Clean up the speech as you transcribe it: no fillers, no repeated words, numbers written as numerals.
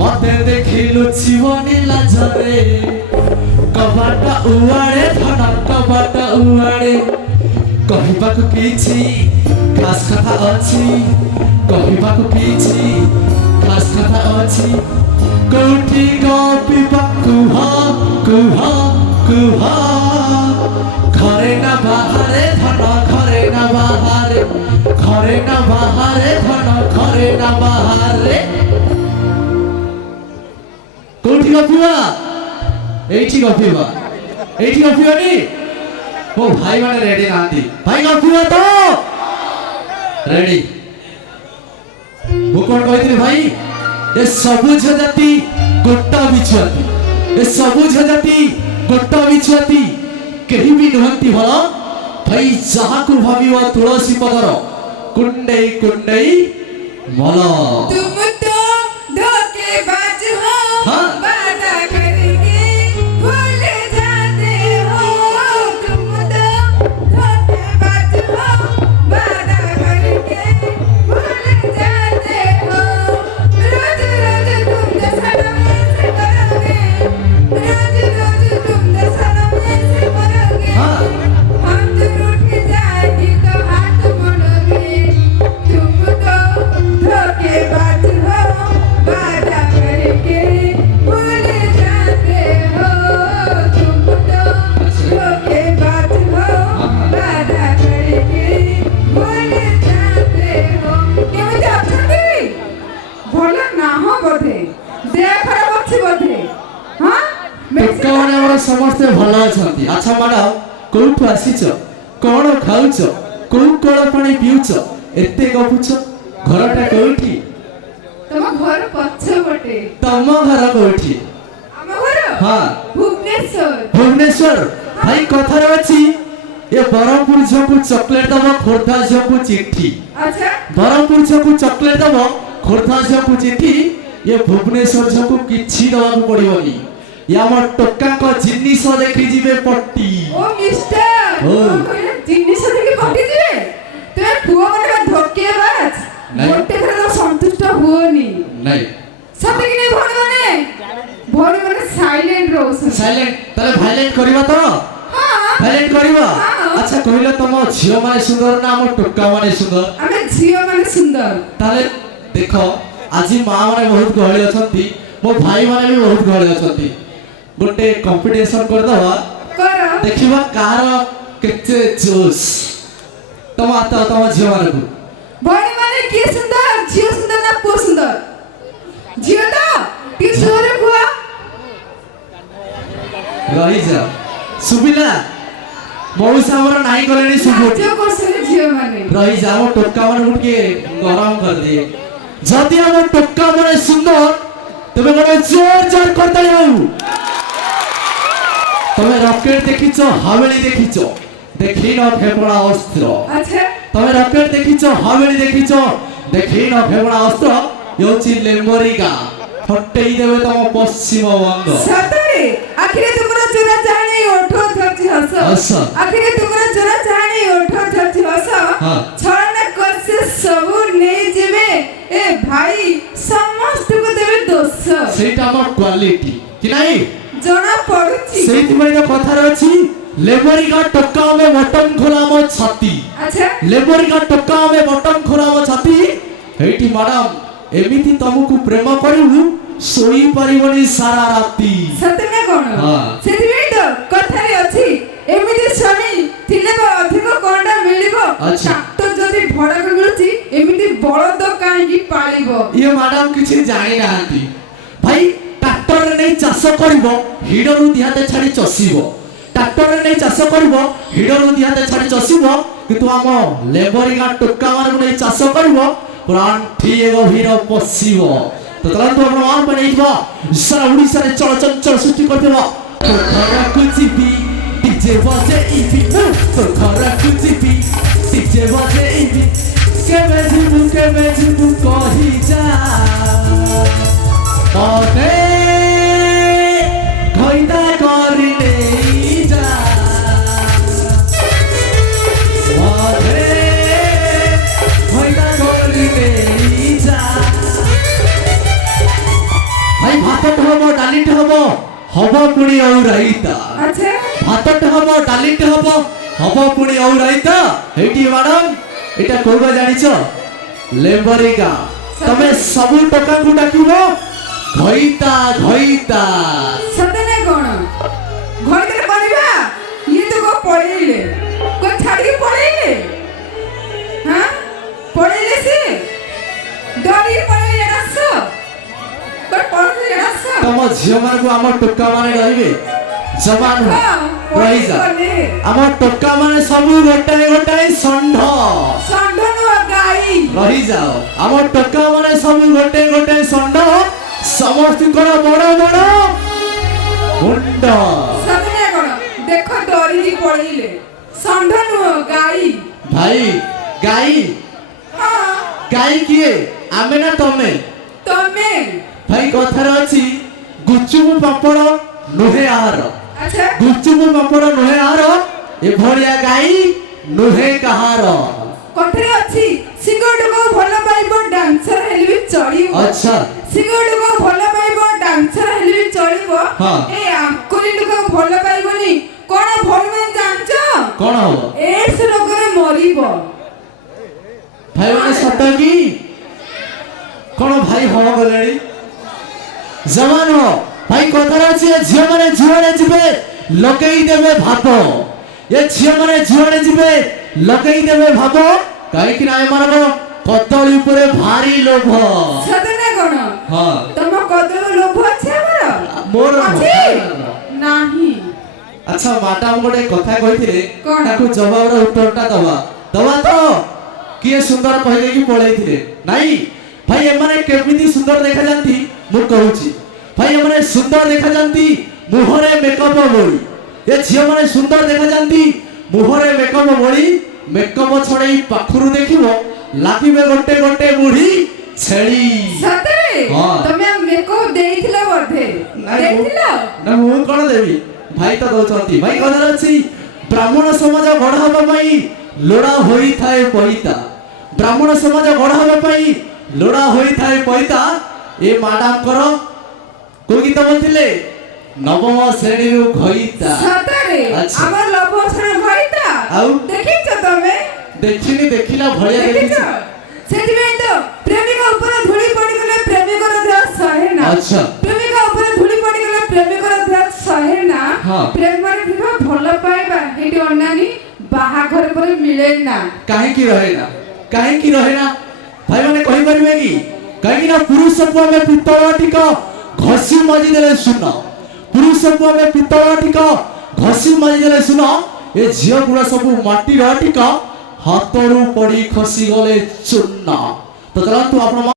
मते देखिलु जीवनी लाजरे कबाट उआड़े धन कबाट उआड़े कहबाकु किछि खास कथा अछि कहबाकु किछि खास कथा अछि कोठी गपिबाकु कुह कुह घरे ना बाहरे धन घरे ना बाहरे घरे ना बाहरे धन घरे ना बाहरे कोठी गपिबा एठी गपिबा नी ओ भाई माने रेडी नांदी भाई गपिबा तो रेडी वो कोन कहइतली भाई ए सबुज जाति गोटा बिछुआती ए सबुज जाति गोटा बिछुआती केही भी नहंती भला भाई जहा को भाबिवा तुलसी पदर कुंडई कुंडई मल तुम तो धोखेबाज हो हाँ? वादा करके भूल जाते हो तुम तो धोखेबाज हो वादा करके भूल जाते हो रोज रोज तुम सनम से करोगे रोज रोज तुम सनम से करोगे हाँ? हम तो रूठ जाएंगे तो हाथ मोड़ोगे तुम तो धोखेबाज हो वादा करके भूल जाते हो तुम तो धोखेबाज हो वादा करके भूल जाते हो केମିତି ଅଛନ୍ତି ଭଲ ନାହ ବୋଧେ ଦେହ ଖରାପ ଅଛି ବୋଧେ ହଁ ଟୋକା ମାନେ ଆମର ସମସ୍ତେ ଭଲ ଅଛନ୍ତି ଆଚ୍ଛା ମ୍ୟାଡାମ କୋଉଠୁ ଆସିଛ କଣ ଖାଉଛ କୋଉ କଳ ପାଣି ପିଉଛ ଏତେ ଗପୁଛ ଘରଟା କୋଉଠି ତମ ଘର ପଛପଟେ ତମ ଘର କୋଉଠି ଆମ ଘର ହଁ ଭୁବନେଶ୍ୱର ଭୁବନେଶ୍ୱର ଭାଇ କଥାରେ ଅଛି ଏ ବରହମପୁର ଝିଅକୁ ଚକଲେଟ ଦବ ଖୋର୍ଦ୍ଧା ଝିଅକୁ ଚିଠି ଆଚ୍ଛା ବରହମପୁର ଝିଅକୁ ଚକଲେଟ ଦବ ଖୋର୍ଦ୍ଧା ଝିଅକୁ ଚିଠି ଏ ଭୁବନେଶ୍ୱର ଝିଅକୁ କିଛି ଦବାକୁ ପଡିବନି ଏ ଆମ ଟୋକାଙ୍କ ଜିନିଷ ଦେଖି ଯିବେ ପଟି ଓ ମିଷ୍ଟର ଓ। କହିଲେ ଜିନିଷ ଦେଖି ପଟି ଯିବେ ତୁମେ ପୁଅ ମାନେ ଧୋକେବାଜ ନାଇଁ। ଗୋଟେ ଥର ତ ସନ୍ତୁଷ୍ଟ ହୁଅନି ନାଇଁ ସତେ କି ନାଇଁ ଭଉଣୀ ମାନେ ସାଇଲେଣ୍ଟ ରହୁଛନ୍ତି ସାଇଲେଣ୍ଟ ତାହେଲେ ଭାଇଲେଣ୍ଟ କରିବା ତ ହଁ ଭାଇଲେଣ୍ଟ କରିବା ହଁ। ଆଚ୍ଛା କହିଲ ତମ ଝିଅ ମାନେ ସୁନ୍ଦର ନା ଆମ ଟୋକା ମାନେ ସୁନ୍ଦର ଆମେ ଝିଅ ମାନେ ସୁନ୍ଦର ତାହେଲେ ଦେଖ ଆଜି ମା ମାନେ ବହୁତ ଗହଳି ଅଛନ୍ତି ମୋ ଭାଇ ମାନେ ବି ବହୁତ ଗହଳି ଅଛନ୍ତି ଗୋଟେ କମ୍ପିଟିସନ କରିଦବା କର ଦେଖିବା କାହାର କେତେ ଜୋସ୍ ତମ ହାତ ତମ ଝିଅ ମାନଙ୍କୁ ଭଉଣୀ ମାନେ କିଏ ସୁନ୍ଦର ଝିଅ ସୁନ୍ଦର ନା ପୁଅ ସୁନ୍ଦର ଝିଅ ତ ଟିକେ ଜୋରେ କୁହ ରହିଯା ସୁବିଲା ମଉସା ଆମର ନାହିଁ କଲେଣି ସୁବୁନି ରାଜ୍ୟ କରୁଛନ୍ତି ଝିଅ ମାନେ ରହିଯା ଆମ ଟୋକା ମାନଙ୍କୁ ଟିକେ ଗରମ କରିଦିଏ ଯଦି ଆମ ଟୋକା ମାନେ ସୁନ୍ଦର ତେବେ ଗୋଟେ ଜୋର ଜୋର କରିଦେଲେ ଆଉ ତମେ ରକେଟ ଦେଖିଛ ହାୱେଳି ଦେଖିଛ ଦେଖିନ ଫେବଣା ଅସ୍ତ୍ର ଆଚ୍ଛା ତମେ ରକେଟ ଦେଖିଛ ହାୱେଳି ଦେଖିଛ ଦେଖିନ ଫେବଣା ଅସ୍ତ୍ର ହେଉଛି ଲେମ୍ବରିଗା ହଟେଇ ଦେବେ ତମ ପଶ୍ଚିମବଙ୍ଗ ସତରେ ଆଖିରେ ତୁମର ଚୋରା ଚାହାଣି ଓଠ ଧରଛି ହସ ହସ। ଆଖିରେ ତୁମର ଚୋରା ଚାହାଣି ଓଠ ଧରଛି ହସ ହଁ। ଛଳନା କରছে ସବୁ ନେଇ ଯିବେ ଏ ଭାଇ ସମସ୍ତଙ୍କୁ ଦେବେ ଦୋଷ ସେଇଟା ଆମ କ୍ୱାଲିଟି କି ନାହିଁ ଜଣା ପଡୁଛି ସେଇଥିପାଇଁ ତ କଥାରେ ଅଛି ଲେବରିଗା ଟୋକା ଆମେ ବଟନ ଖୋଲା ଆମ ଛାତି ଆଚ୍ଛା ଲେବରିଗା ଟୋକା ଆମେ ବଟନ ଖୋଲା ଆମ ଛାତି ଏଇଠି ମ୍ୟାଡାମ ଏମିତି ତମକୁ ପ୍ରେମ କରିବୁ ଶୋଇ ପାରିବନି ସାରା ରାତି ସତେ ନା କଣ ହଁ। ସେଥିପାଇଁ ତ କଥାରେ ଅଛି ଏମିତି ସ୍ୱାମୀ ଥିଲେ ବା ଅଧିକ କଣଟା ମିଳିବ ଆଚ୍ଛା। ଟ୍ରାକ୍ଟର ଯଦି ଭଡ଼ାକୁ ମିଳୁଛି ଏମିତି ବଳଦ କାହିଁକି ପାଳିବ ଇଏ ମ୍ୟାଡାମ କିଛି ଜାଣି ନାହାନ୍ତି ଭାଇ ଟ୍ରାକ୍ଟରରେ ନେଇ ଚାଷ କରିବ ହିଡ଼ରୁ ଦିହାତେ ଛାଡ଼ି ଚଷିବ ଟ୍ରାକ୍ଟରରେ ନେଇ ଚାଷ କରିବ ହିଡ଼ରୁ ଦିହାତେ ଛାଡ଼ି ଚଷିବ କିନ୍ତୁ ଆମ ଲେବରିଗା ଟୋକା ମାନଙ୍କୁ ନେଇ ଚାଷ କରିବ ପୁରା ଆଣ୍ଠିଏ ଗଭୀର ପଶିବ ତ ଚାଲନ୍ତୁ ଆପଣ ମାନ ପାଇଁ ନେଇଯିବ ସାରା ଓଡ଼ିଶାରେ ଚଳଚଞ୍ଚଳ ସୃଷ୍ଟି କରିଦେବ ତୋ ଘରକୁ ଯିବି ଡିଜେ ବଜେଇବି ତୋ ଘରକୁ ଯିବି ଡିଜେ ବଜେଇବି କେବେ ଯିବୁ କହିଯା ମତେ ଘଇତା କରି ନେଇଯା ମତେ ଘଇତା କରି ନେଇଯା হব হব পুଣି ଆଉ ରାଇତା अच्छा ଭାତଟେ ହବ ଡାଲିଟେ ହବ ହବ ପୁଣି ଆଉ ରାଇତା ହେଇଟି ମ୍ୟାଡମ ଏଟା କୋଉଟା ଜାଣିଛ ଲେମ୍ବରି ଗାଁ ତମେ ସବୁ ଟୋକାଙ୍କୁ ଡାକିବ ଘଇତା ଘଇତା सतने कौन घर के करबा ये तो को पड़ेले को छाड़ी के पड़ेले हां पड़ेले से डरी पड़ेले रस को पड़ेले रस ତମ ଝିଅ ମାନଙ୍କୁ ଆମ ଟୋକା ମାନେ ରହିବେ ଜମା ନୁହଁ ରହିଯା ଆମ ଟୋକା ମାନେ ସବୁ ଗୋଟାଏ ଗୋଟାଏ ଷଣ୍ଢ संडनो गाई ରହିଯାଅ ଆମ ଟୋକା ମାନେ ସବୁ ଗୋଟାଏ ଗୋଟାଏ ଷଣ୍ଢ ସମସ୍ତଙ୍କର ବଡ ବଡ ମୁଣ୍ଡ सतने कौन देखो डरी जी पड़ेले संडनो गाई ଭାଇ ଗାଈ हां ଗାଈ କିଏ ଆମେ ନା ତମେ तमे ଭାଇ କଥାରେ ଅଛି ଗୁଚୁମୁ ପାମ୍ପଡ଼ ନୁହେଁ ଆହାର अच्छा ଗୁଚୁମୁ ପାମ୍ପଡ଼ ନୁହେଁ ଆହାର ଏଭଳିଆ ଗାଈ ନୁହେଁ କାହାର कथरे अछि सिंगड़ को भलो पाइबो डांसर हेली भी चढ़िबो अच्छा सिंगड़ को भलो पाइबो डांसर हेली भी चढ़िबो हाँ। ए आंकोली लोक भलो पाइबोनी कोन भल में जानचो କଣ ହବ एड्स रोग रे मरिबो ଭାଇ ମାନେ ସତ କି କଣ ଭାଇ ହଁ ଗଲେଣି ଜମା ନୁହଁ ଭାଇ କଥାରେ ଅଛି ଏ ଝିଅ ମାନେ ଯୁଆଡେ ଯିବେ ଲଗେଇ ଦେବେ ଭାବ ଏ ଝିଅ ମାନେ ଯୁଆଡେ ଯିବେ ଲଗେଇ ଦେବେ ଭାବ କାହିଁକି ନା ଏମାନଙ୍କ କଦଳୀ ଉପରେ ଭାରି ଲୋଭ सदने कोन ହଁ तम कदर लोभ अछि हमर ମୋର अछि नाही ଆଚ୍ଛା ମାଡାମ ଗୋଟେ କଥା କହିଥିଲେ କଣ? ତାକୁ ଜବାବର ଉତ୍ତରଟା ଦବା ଦବା ତ କିଏ ସୁନ୍ଦର କହିଦେଇକି ପଳେଇଥିଲେ ନାଇଁ ଭାଇ ଏମାନେ କେମିତି ସୁନ୍ଦର ଦେଖାଯାନ୍ତି ମୁଁ କହୁଛି ଭାଇ ଏମାନେ ସୁନ୍ଦର ଦେଖାଯାନ୍ତି ମୁହଁରେ ମେକଅପ ଭଳି ଏ ଝିଅ ମାନେ ସୁନ୍ଦର ଦେଖାଯାନ୍ତି ମୁହଁରେ ମେକଅପ ଭଳି ମେକଅପ ଛଡେଇ ପାଖରୁ ଦେଖିବ ଲାଗିବେ ଗୋଟେ ଗୋଟେ ବୁଢୀ ଛେଳି सतरे हाँ। तमे मेको देइथिला बोधे ନାଇଁ, देइथिला ନା ମୁଁ କଣ ଦେବି ଭାଇ ତ ଦଉଛନ୍ତି ଭାଇ କଥାରେ ଅଛି ବ୍ରାହ୍ମଣ ସମାଜ ଗଢ ହବା ପାଇଁ ଲୋଡା ହୋଇଥାଏ ପଇତା ବ୍ରାହ୍ମଣ ସମାଜ ଗଢ ହବା ପାଇଁ ଲୋଡା ହୋଇଥାଏ ପଇତା ଏ ମାଡାମଙ୍କର କୋଉ ଗୀତ ବୋଲଥିଲେ ନବମ ଶ୍ରେଣୀରୁ ଘଇତା सतरे अच्छा। हमर लोभ सरे भइता आउ? देखिछ तमे ଦେଖିନି ଦେଖିଲା ଭଳିଆ देखिछ ଦେଖିଛି ସେଥିପାଇଁ ତ ପ୍ରେମିକ ଉପରେ ଧୂଳି ପଡ଼ିଗଲେ ପ୍ରେମିକର ଦେହ ସହେ ନା ଆଚ୍ଛା ପ୍ରେମିକ ଉପରେ ଧୂଳି ପଡ଼ିଗଲେ ପ୍ରେମିକର ଦେହ ସହେ ନା ହଁ। ପ୍ରେମରେ ଥିବା ଭଲ ପାଇବା ଏଠି ଅନାନି ବାହାଘର ପରେ ମିଳେ ନା କାହିଁକି ରହେନା କାହିଁକି ରହେନା ଭାଇ ମାନେ କହିପାରିବେ କି କାହିଁକି ନା ପୁରୁଷକୁ ଆମେ ପିତ୍ତଳ ଟିକ ଘଷି ମାଜି ଦେଲେ ଶୁନ ପୁରୁଷକୁ ଆମେ ପିତ୍ତଳ ଟିକ ଘଷି ମାଜି ଦେଲେ ଶୁନ ଏ ଝିଅ ଗୁଡା ସବୁ ମାଟିର ଟିକ ହାତରୁ ପଡି ଖସି ଗଲେ ଚୂର୍ଣ୍ଣ ତ ଚାଲନ୍ତୁ ଆପଣ